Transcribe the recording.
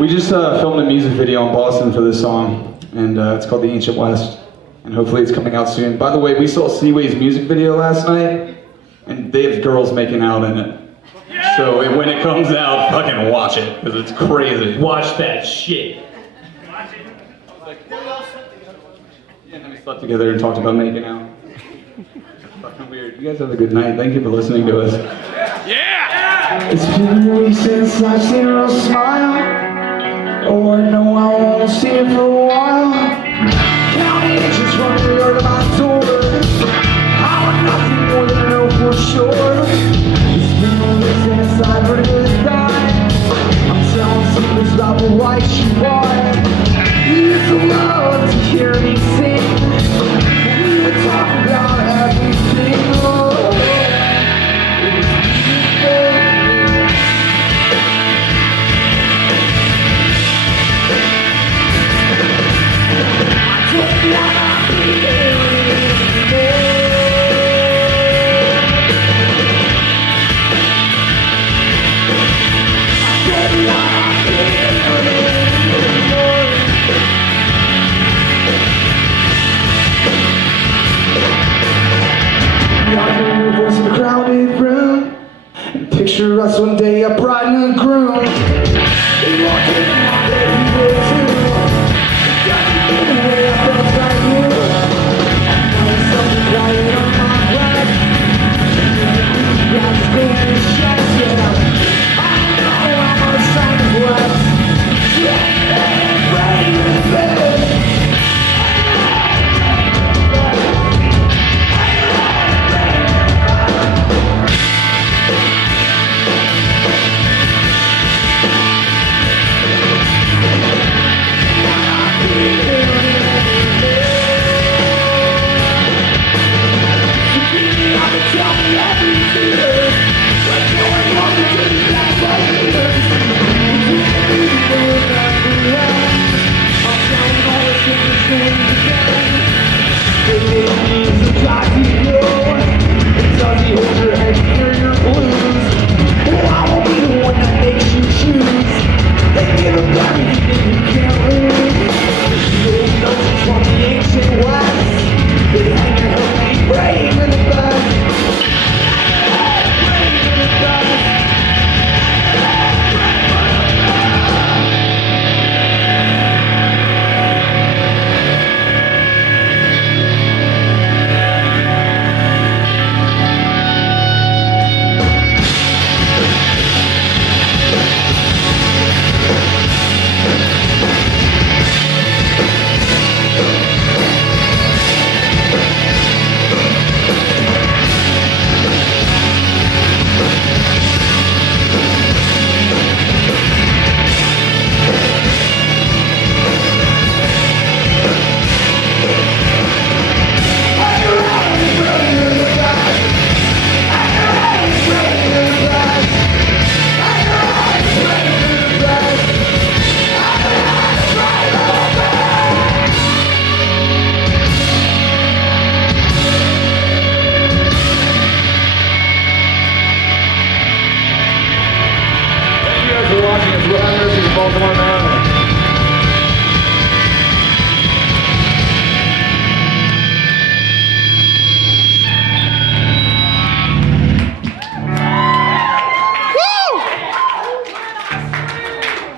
We just filmed a music video in Boston for this song, and it's called The Ancient West, and hopefully it's coming out soon. By the way, we saw Seaway's music video last night, and they have girls making out in it. So when it comes out, fucking watch it, because it's crazy. Watch that shit. Yeah, and then we slept together and talked about making out. Fucking weird. You guys have a good night. Thank you for listening to us. Yeah! It's been a week since I've seen her smile. Oh, I know I won't see it for a while. Counting inches from the yard of my door. I want nothing more than I know for sure. It's been a week since I've really died. I'm telling secrets about the life she wanted. You used to love to hear me sing. We would talk about everything. Oh, it was beautiful. Picture us one day, a bride and a groom. We walked in and I bet you will too. Doesn't give the way I felt like you. Now there's something quiet on my breath. God's going to chest, yeah. I know how much time is left. Yeah, and ready to bed. Tell me everything.